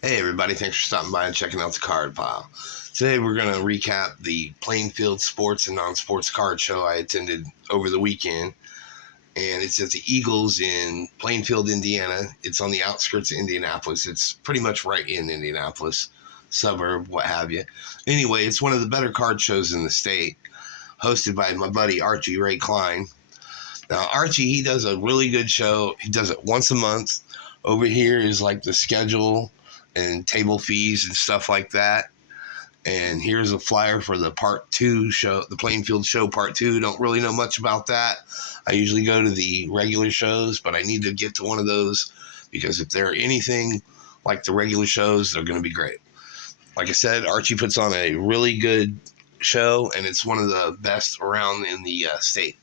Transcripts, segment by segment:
Hey everybody, thanks for stopping by and checking out the card pile. Today we're going to recap the Plainfield Sports and Non-Sports Card Show I attended over the weekend. And it's at the Eagles in Plainfield, Indiana. It's on the outskirts of Indianapolis. It's pretty much right in Indianapolis, suburb, what have you. Anyway, it's one of the better card shows in the state, hosted by my buddy Archie Ray Klein. Now, Archie, he does a really good show. He does it once a month. Over here is like the schedule and table fees and stuff like that. And here's a flyer for the part 2 show, the Plainfield show part 2. Don't really know much about that. I usually go to the regular shows, but I need to get to one of those because if they're anything like the regular shows, they're going to be great. Like I said, Archie puts on a really good show, and it's one of the best around in the state.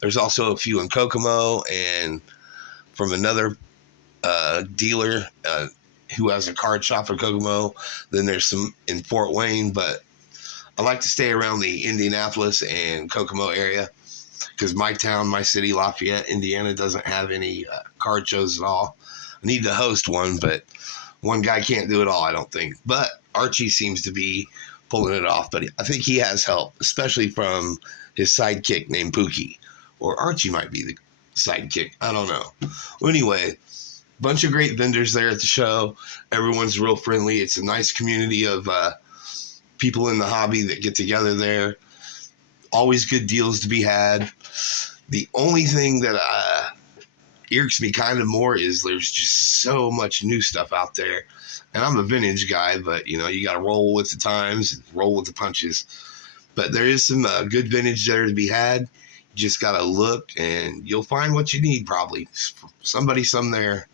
There's also a few in Kokomo and from another dealer who has a card shop in Kokomo. Then there's some in Fort Wayne, but I like to stay around the Indianapolis and Kokomo area because my town, my city, Lafayette, Indiana, doesn't have any card shows at all. I need to host one, but one guy can't do it all, I don't think. But Archie seems to be pulling it off, but I think he has help, especially from his sidekick named Pookie. Or Archie might be the sidekick. I don't know. Well, anyway, bunch of great vendors there at the show. Everyone's real friendly. It's a nice community of people in the hobby that get together there. Always good deals to be had. The only thing that irks me kind of more is there's just so much new stuff out there. And I'm a vintage guy, but, you got to roll with the times and roll with the punches. But there is some good vintage there to be had. You just got to look and you'll find what you need probably. Somebody somewhere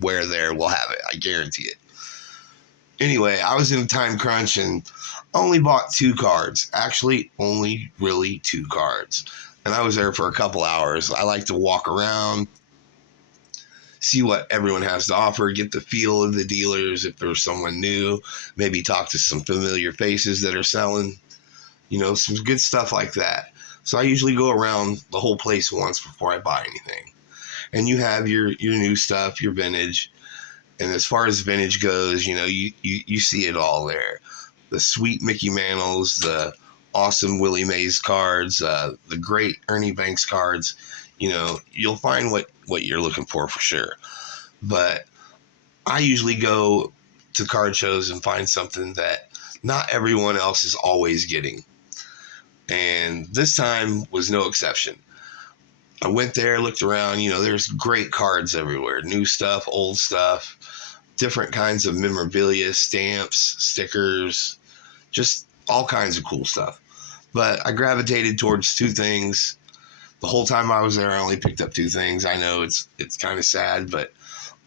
there will have it. I guarantee it. Anyway, I was in a time crunch and only bought 2 cards. Actually, only really 2 cards. And I was there for a couple hours. I like to walk around, see what everyone has to offer, get the feel of the dealers if there's someone new, maybe talk to some familiar faces that are selling, some good stuff like that. So I usually go around the whole place once before I buy anything. And you have your new stuff, your vintage. And as far as vintage goes, you see it all there. The sweet Mickey Mantles, the awesome Willie Mays cards, the great Ernie Banks cards. You'll find what you're looking for sure. But I usually go to card shows and find something that not everyone else is always getting. And this time was no exception. I went there, looked around, there's great cards everywhere. New stuff, old stuff, different kinds of memorabilia, stamps, stickers, just all kinds of cool stuff. But I gravitated towards 2 things. The whole time I was there, I only picked up 2 things. I know it's kind of sad, but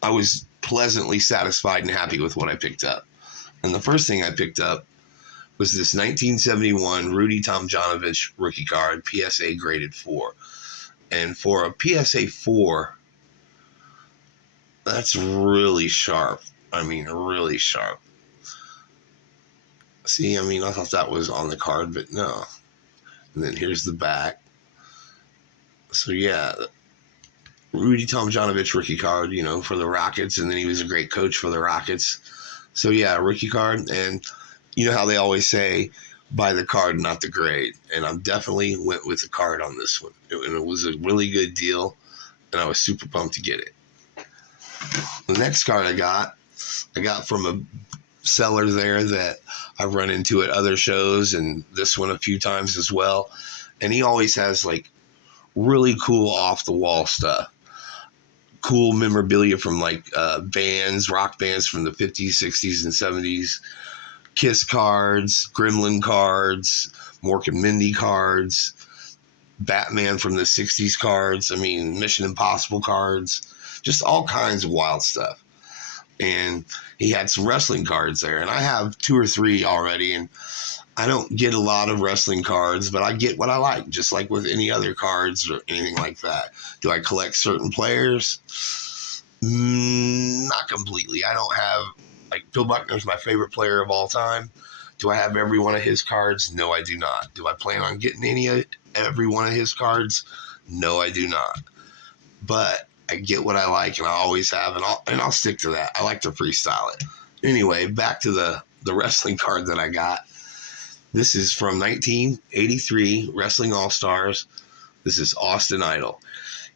I was pleasantly satisfied and happy with what I picked up. And the first thing I picked up was this 1971 Rudy Tomjanovich rookie card, PSA graded 4. And for a PSA 4, that's really sharp. I mean, really sharp. See, I thought that was on the card, but no. And then here's the back. So, yeah, Rudy Tomjanovich rookie card, for the Rockets, and then he was a great coach for the Rockets. So, yeah, rookie card, and you know how they always say, buy the card, not the grade. And I definitely went with the card on this one. It was a really good deal, and I was super pumped to get it. The next card I got from a seller there that I've run into at other shows, and this one a few times as well. And he always has, really cool off-the-wall stuff. Cool memorabilia from, rock bands from the 50s, 60s, and 70s. Kiss cards, Gremlin cards, Mork and Mindy cards, Batman from the 60s cards, Mission Impossible cards, just all kinds of wild stuff. And he had some wrestling cards there, and I have 2 or 3 already, and I don't get a lot of wrestling cards, but I get what I like, just like with any other cards or anything like that. Do I collect certain players? Not completely. I don't have... Bill Buckner's my favorite player of all time. Do I have every one of his cards? No, I do not. Do I plan on getting every one of his cards? No, I do not. But I get what I like, and I always have, and I'll stick to that. I like to freestyle it. Anyway, back to the wrestling card that I got. This is from 1983 Wrestling All Stars. This is Austin Idol.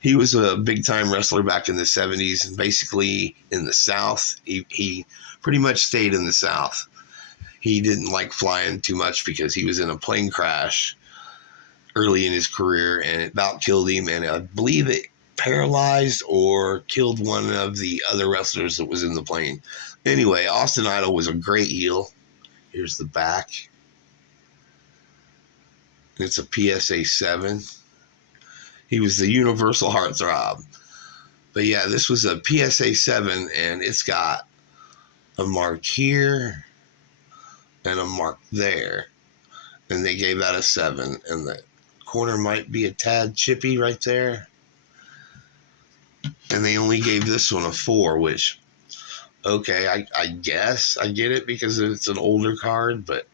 He was a big time wrestler back in the 70s, and basically in the South. He pretty much stayed in the South. He didn't like flying too much because he was in a plane crash early in his career, and it about killed him, and I believe it paralyzed or killed one of the other wrestlers that was in the plane. Anyway, Austin Idol was a great heel. Here's the back. It's a PSA 7. He was the Universal Heartthrob. But yeah, this was a PSA 7, and it's got a mark here and a mark there. And they gave that a 7. And the corner might be a tad chippy right there. And they only gave this one a 4, which, okay, I guess I get it because it's an older card, but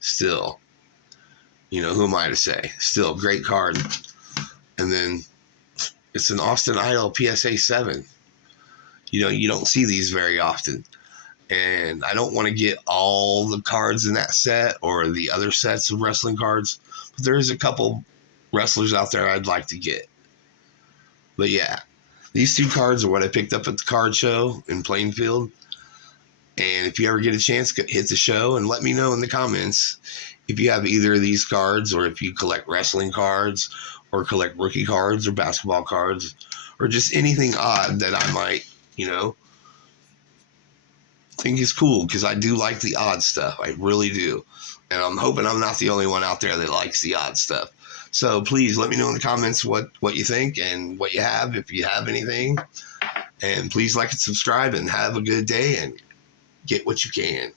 still, you know, who am I to say? Still, great card. And then it's an Austin Idol PSA 7. You know, you don't see these very often. And I don't want to get all the cards in that set or the other sets of wrestling cards, but there is a couple wrestlers out there I'd like to get. But yeah, these 2 cards are what I picked up at the card show in Plainfield. And if you ever get a chance, hit the show and let me know in the comments if you have either of these cards, or if you collect wrestling cards, or collect rookie cards or basketball cards, or just anything odd that I might, you know, think is cool, because I do like the odd stuff. I really do. And I'm hoping I'm not the only one out there that likes the odd stuff. So please let me know in the comments what you think and what you have, if you have anything. And please like and subscribe, and have a good day, and get what you can.